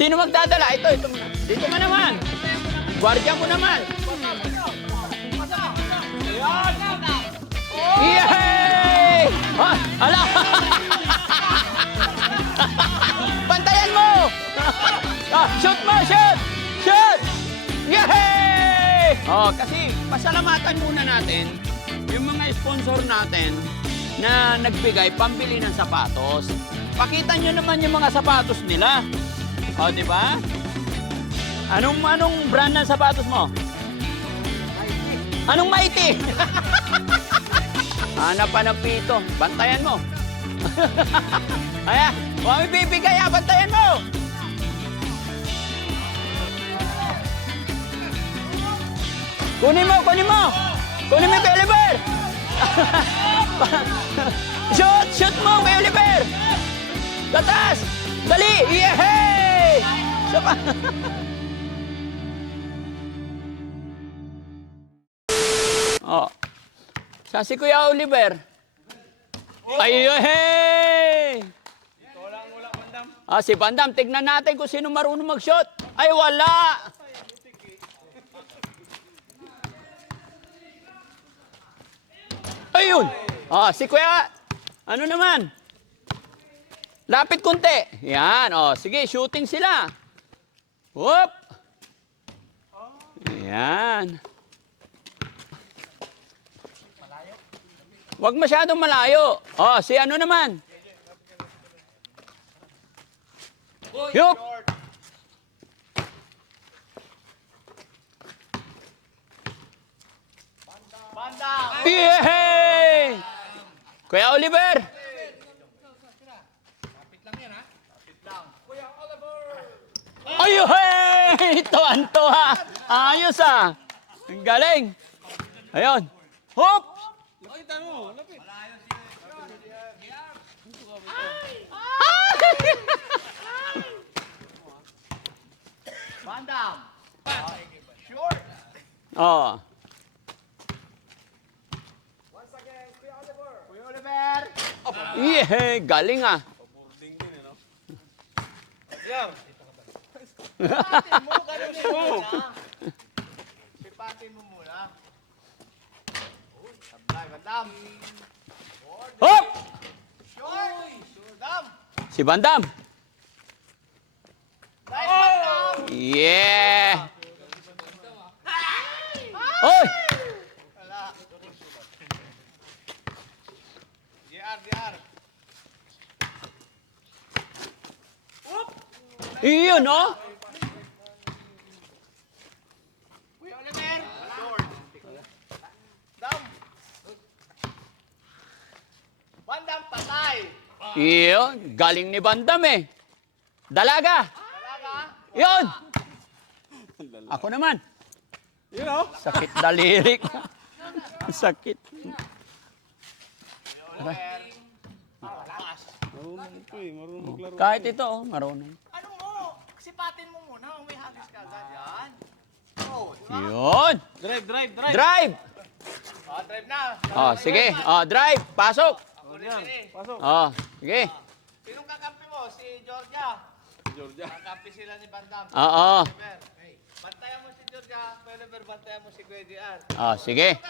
Sino magdadala? Ito muna. Dito ka naman. Gwardiya mo naman. Yay! Ah, ala! Pantayan mo! Shoot mo! Shoot! Shoot! Yay! Kasi pasalamatan muna natin yung mga sponsor natin na nagbigay pambili ng sapatos. Pakita nyo naman yung mga sapatos nila. Di ba? Anong brand ng sapatos mo? Anong Mighty? Hanap pa ng pito. Bantayan mo. Ayan. Huwag bibigay, bantayan mo. Kunin mo. Kunin mo yung Oliver. Shoot mo, Oliver. Tatas. Dali. Yehey! Sa si Kuya Oliver. Ay, hey! Si Bandam. Tignan natin kung sino marunong mag-shot. Ay, wala! Ayun! Si Kuya, ano naman? Lapit kunti. Yan, sige, shooting sila. Whoop! Yan. Huwag masyadong malayo. Si ano naman? Yup! Yehey! Kuya Oliver! Ayun! Hey! Tuwan-tuwa! Ayos Ang galing! Ayun! Hop! Nakita mo, lapit. Bandam. Short. Once again, Kuya Oliver. Kuya Oliver. Yehey! Galing Boarding din, no? Yan. Sipatin mo, ganun muna. Sipatin mo muna. Sablay, Bandam. Hop! Short. Bandam. Si Bandam. Nice, Bandam. Yeah! Oy! Wala. DR. Iyon, Kuya Oliver. Short. Bandam. Bandam, patay. Iyon. Galing ni Bandam Dalaga. Talaga? Iyon. Ako naman. You know? Sakit daliri ko. Sakit. Marunong ko marunong maglaro. Kahit ito, marunong. Ano mo? Sipatin mo muna. May hagis ka agad. Yan. Yun. Drive. Drive. Drive na. Sige. Drive. Pasok. Yan. Pasok. Sige. Sinong kakampi mo? Si Georgia. Georgia. Kakampi sila ni Bandam. Oo. Oliver. Bantayan mo si Georgia. Kuya Oliver, bantayan mo si Kuya DR. Sige.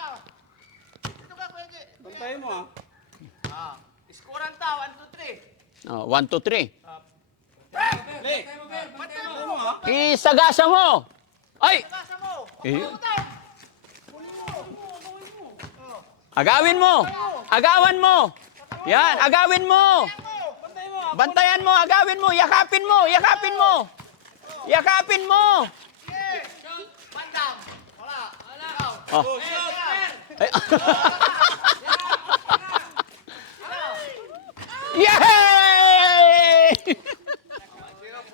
Dito ka, Kuya DR. Bantayin mo, Scorean tao. 1, 2, 3. 1, 2, 3. Le. Bantayan mo. Isagasa mo. Ay! Kasa mo. Ayun. Tao. Agawin mo. Agawan mo. Yan. Agawin mo. Bantayan mo. Agawin mo. Yakapin mo. Yakapin mo. Yakapin mo. Sige. Bandam. Wala. Ikaw. Oh. Ay. Yay!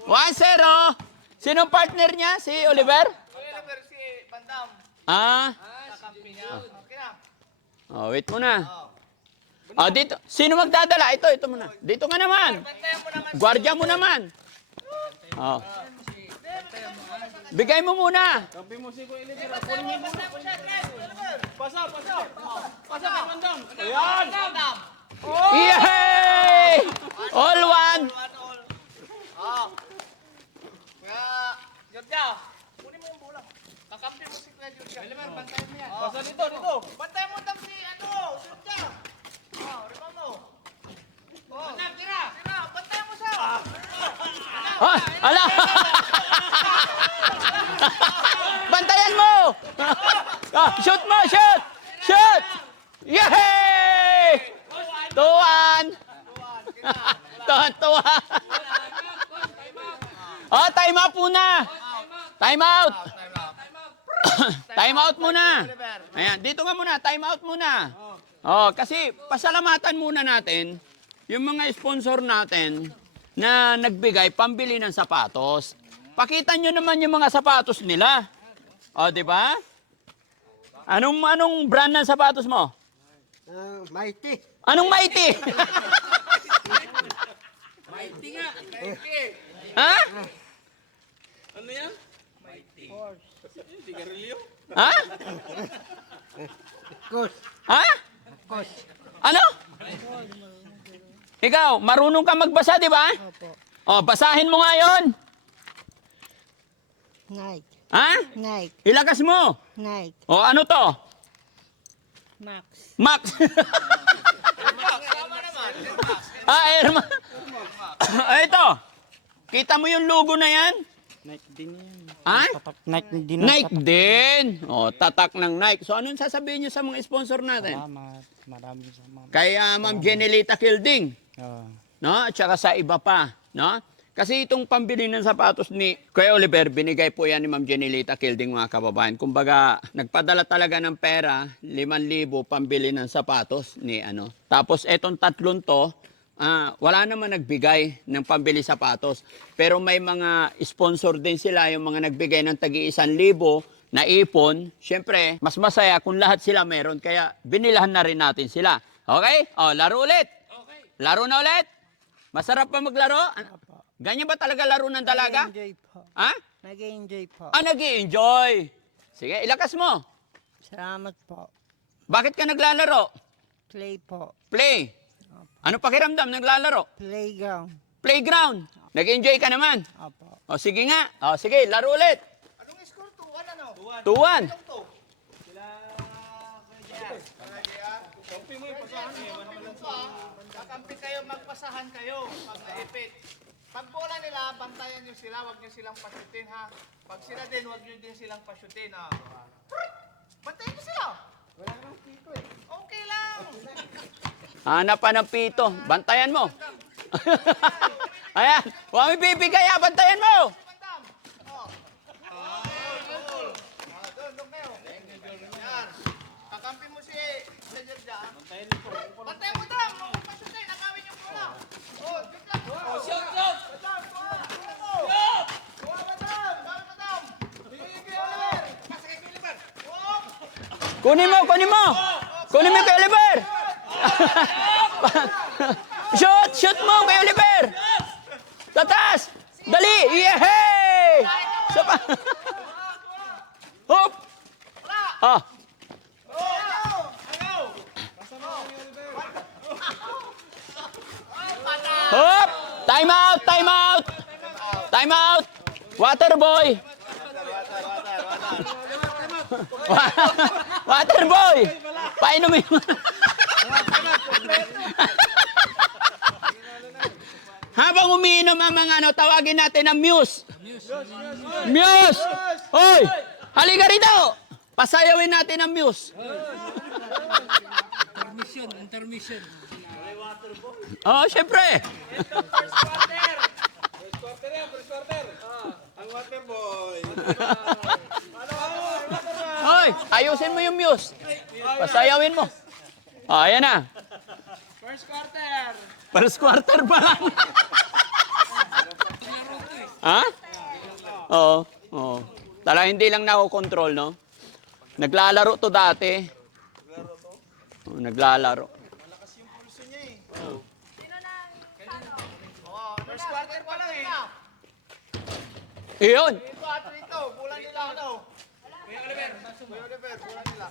1-0. Sino partner niya? Si Oliver? Kuya Oliver, si Bandam. Kakampi niya. Okay na. Wait muna. Dito. Sino magdadala? Ito muna. Dito ka naman. Bantayan mo naman. Gwardiya mo naman. Bigay mo muna. Kampi mo si Kuya Elidir. Kunin mo muna. Pasa. Pasa kay Bandam. Ayan. Bandam. Yay! All one. Kakampi mo si Kuya Julian. Oliver, bantayan mo yan. Pasa dito, dito. Bantayan mo dam si ano, Sunja. Riba mo. Tira. Bantayan mo siya. Ah, ala! Bantayan mo! Shoot mo! Shoot! Shoot! Yay! Tuwan! Tuwan! Oh, time out muna! Time out! Time out muna! Ayan, dito nga muna, time out muna. Oh, kasi pasalamatan muna natin yung mga sponsor natin na nagbigay pambili ng sapatos. Pakita nyo naman yung mga sapatos nila. O, di ba? Anong brand ng sapatos mo? Mighty. Anong Mighty? Mighty nga. Ha? Ano yan? Sigarilyo? Ha? Kus. Ha? Kus. Ano? Ikaw, marunong ka magbasa, di ba? Opo. O, basahin mo nga yun. Nike. Ha? Nike. Ilakas mo. Nike. O, ano to? Max. Max. Tama naman. Air Max. Ito. Kita mo yung logo na yan? Nike din yan. Ha? Nike din. Nike din. O, tatak ng Nike. So, anong sasabihin nyo sa mga sponsor natin? Salamat. Maraming salamat. Kay Ma'am Jenelita Kilding. Oh. No? At saka sa iba pa. No? Kasi itong pambili ng sapatos ni Kuya Oliver, binigay po yan ni Ma'am Jenelita Kilding, mga kababayan. Kumbaga, nagpadala talaga ng pera, 5,000 pambili ng sapatos ni ano. Tapos etong tatlong to, wala naman nagbigay ng pambili sapatos. Pero may mga sponsor din sila, yung mga nagbigay ng tagi 1,000 na ipon. Siyempre, mas masaya kung lahat sila meron. Kaya binilahan na rin natin sila. Okay? O, laro ulit. Okay. Laro na ulit. Masarap pa maglaro? Ganyan ba talaga laro ng dalaga? Nag-enjoy po. Ha? Nag-enjoy po. Nag-i-enjoy. Sige, ilakas mo. Salamat po. Bakit ka naglalaro? Play po. Play. Ano pakiramdam naglalaro? Playground. Playground. Nag-enjoy ka naman. Opo. O sige nga. O sige, laro ulit. Anong score? 2-1 ano? 2-1. Anong to? Kampi mo yung pasahan niya. Kakampi kayo, magpasahan kayo pag naipit. Pag bola nila, bantayan nyo sila, huwag nyo silang pasyutin ha. Pag sila din, huwag nyo din silang pasyutin ha. Bantayan nyo sila. Wala nang pito eh. Okay lang. Hanap pa ng pito. Bantayan mo. Ayan. Huwag may bibigay ha. Bantayan mo. Bandam. Doon kayo. Yan. Kakampi mo si Sajer dyan. Bantayan mo dam. Huwag pasyutin. Nakawin yung bola. Oh, shoot lang. Oh, shoot. Kunin mo, kunin mo. Kunin mo kay Oliver. Shoot, shoot mo kay Oliver. Tatas. Dali. Yehey! Sapa. Hop. Ah. Hop. Time out, time out. Time out. Water boy. Water boy. Painumin mo. Habang umiinom ang mga ano, tawagin natin ang Muse. Muse! Hoy! Halika rito! Pasayawin natin ang Muse. Intermission. Oo, syempre. First quarter yan, first quarter. Ang water boy. Hoy, ayusin mo yung Muse. Pasayawin mo. Oh, ayan na. First quarter. First quarter pa lang. Ha? Oo. Oo. Tala, hindi lang nakokontrol, no? Naglalaro to dati. Oh, naglalaro. First quarter pa lang eh. Iyon. Ito at rito, bulan nila ano. Kuya Oliver, bulan nila.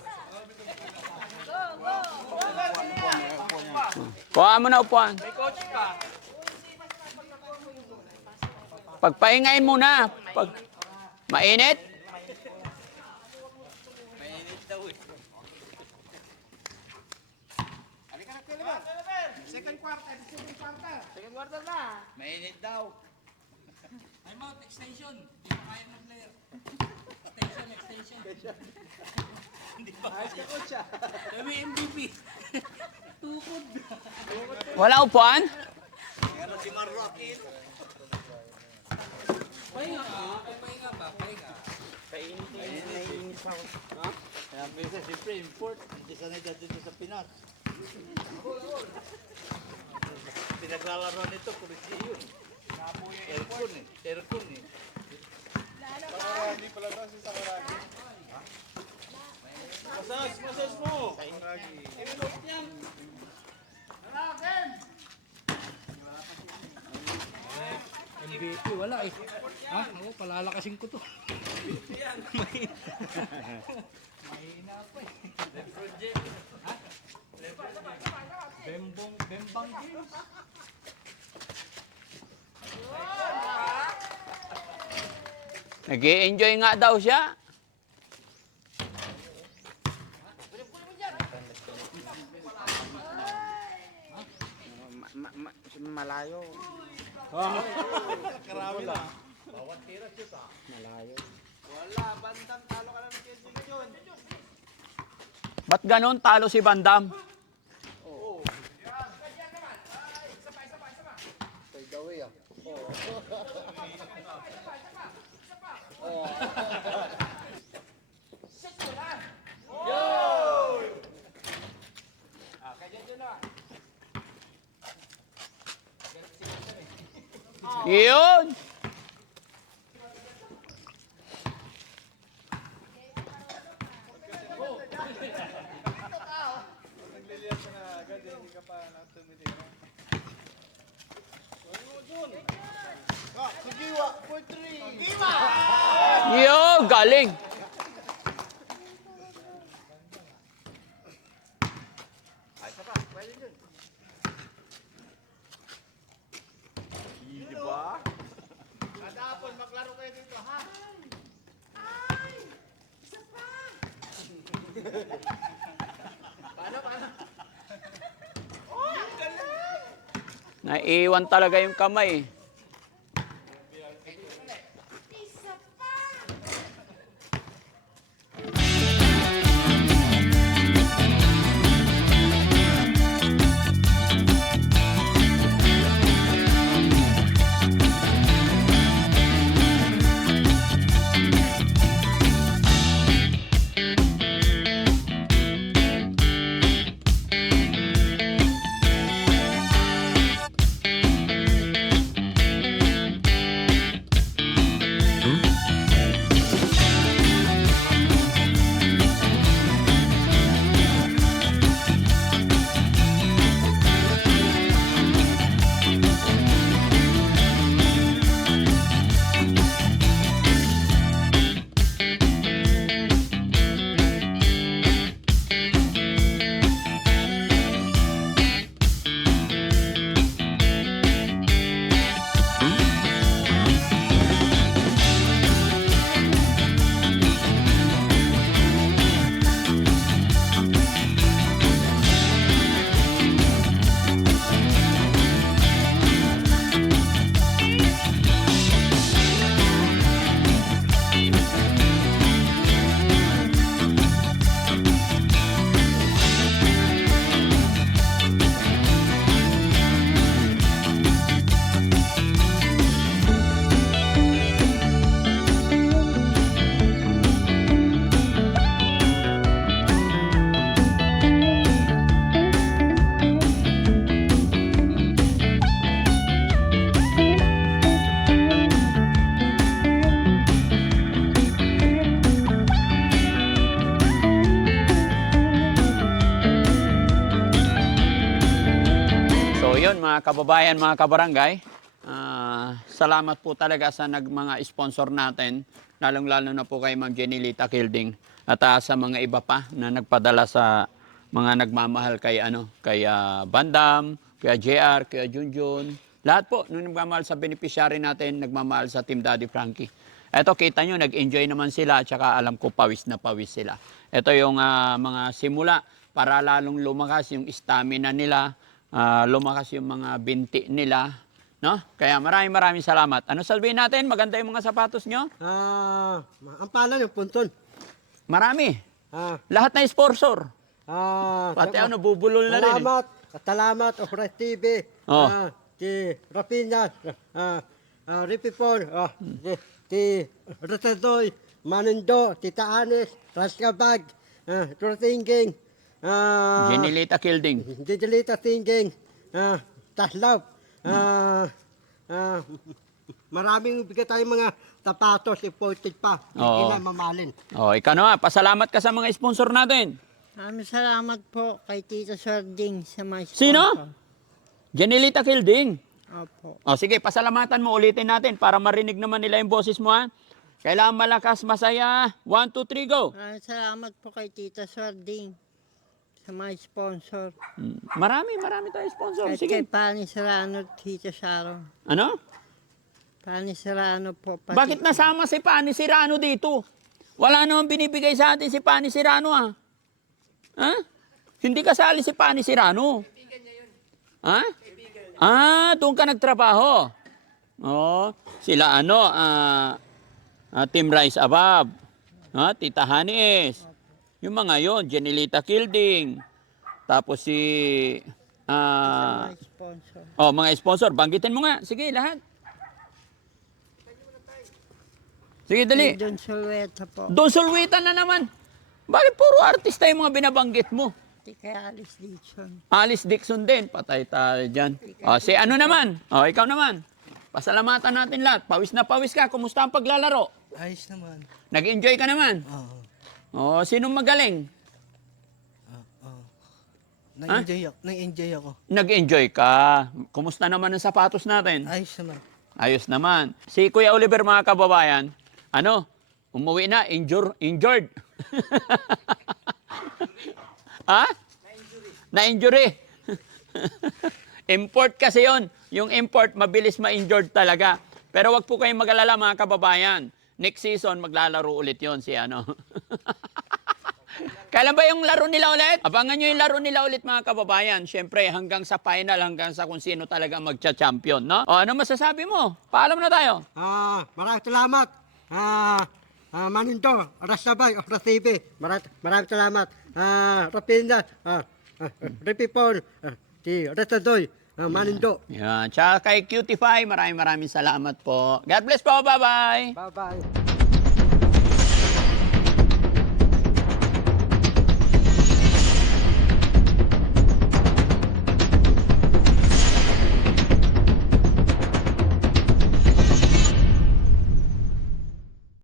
Kuha mo na upuan. May coach ka. Pagpahingain muna. Pag mainit. Halika na, Kiliman. Second quarter na. Mainit daw. Time out, extension. Hindi pa kaya ng player. Extension. Hindi pa kaya. Kami MVP. Tukod. Wala upuan? Pero si Marroquin. Pahinga ba? Pahinga. Kaya minsan siyempre import. Hindi sanay dito sa Pinas. Pinaglalaro nito, Coliseo. Aircon eh. Masas mo. MVP, wala eh. Ha? Ako, palalakasin ko to. Mahina pa eh. Ha? Bembang Games. Nag-i-enjoy nga daw siya. Malayo. Karami na. Wala, bandang talo ka namin kay Junjun. Ba't ganon talo si Bandam? Yun! Sugiwa, 4-3. Sugiwa! Yo, galing! Ay, isa pa. Pwede dun. Di ba? Kada hapon, maglaro kayo dito, ha? Paano? Naiiwan talaga yung kamay. Mga kababayan, mga kabarangay, salamat po talaga sa mga sponsor natin, lalong-lalo na po kay Ma'am Jenilita Kilding at sa mga iba pa na nagpadala sa mga nagmamahal kay Bandam, kay JR, kay Junjun. Lahat po nung nagmamahal sa beneficiary natin, nagmamahal sa Team Daddy Frankie. Eto, kita nyo, nag-enjoy naman sila at saka alam ko pawis na pawis sila. Ito yung mga simula para lalong lumakas yung stamina nila, lumakas yung mga binti nila. No? Kaya maraming salamat. Ano sabihin natin? Maganda yung mga sapatos nyo? Ang pala yung punton. Marami. Ah, Lahat na sponsor. ah, Pati ano, bubulol na rin. Salamat, Ofres TV. Oh. Si Rapinas, Ripipon, si Rosadoy, Manindo, Tita Anis, Raskabag, Trotinging, Genilita Kilding. Didelita Tinging, Taslaw, maraming bigay tayong mga tapatos, imported pa, hindi Oo. na mamalin. Oh, ikaw na, pasalamat ka sa mga sponsor natin. Maraming salamat po kay Tita Sarding sa mga sponsor. Sino? Genilita Kilding. Opo. O sige, pasalamatan mo, ulitin natin para marinig naman nila yung boses mo ha. Kailangan malakas, masaya. 1, 2, 3, go. Maraming salamat po kay Tita Sarding sa mga sponsor. Marami tayong sponsor. At kay Sige. Pani Serrano, Tita Sharon. Ano? Pani Serrano po. Pati, Bakit nasama si Pani Serrano dito? Wala namang binibigay sa atin si Pani Serrano ha. Ha? Hindi kasali si Pani Serrano. Ha? Doon ka nagtrabaho. Oh, sila Team Rise Above. Tita Hanis. Yung mga yon, Genilita Kilding. Tapos si sa mga sponsor. mga sponsor, banggitin mo nga. Sige, lahat. Sige, dali. Don Solweta po. Don Sulwitan na naman. Bakit puro artista yung mga binabanggit mo? Pati kay Alice Dixon. Alice Dixon din, patay tayo dyan. Si ano naman? Ikaw naman. Pasalamatan natin lahat. Pawis na pawis ka. Kumusta ang paglalaro? Ayos naman. Nag-enjoy ka naman? Oo. Sinong magaling? Nag-enjoy ako. Nag-enjoy ka. Kumusta naman ang sapatos natin? Ayos naman. Ayos naman. Si Kuya Oliver, mga kababayan, umuwi na, injured. Ha? Na-injury. Import kasi yon. Yung import, mabilis ma-injured talaga. Pero wag po kayong mag-alala, mga kababayan. Next season, maglalaro ulit yon si Kailan ba yung laro nila ulit? Abangan nyo yung laro nila ulit, mga kababayan. Siyempre, hanggang sa final, hanggang sa kung sino talaga magcha-champion, no? Ano masasabi mo? Paalam na tayo. Maraming salamat. Manindo, Rasabay, Ofres TV. Maraming salamat. Rapinas, Ripipon, si Rosadoy, Manindo. Yan. Tsaka kay Cutify, maraming salamat po. God bless po. Bye-bye. Bye-bye.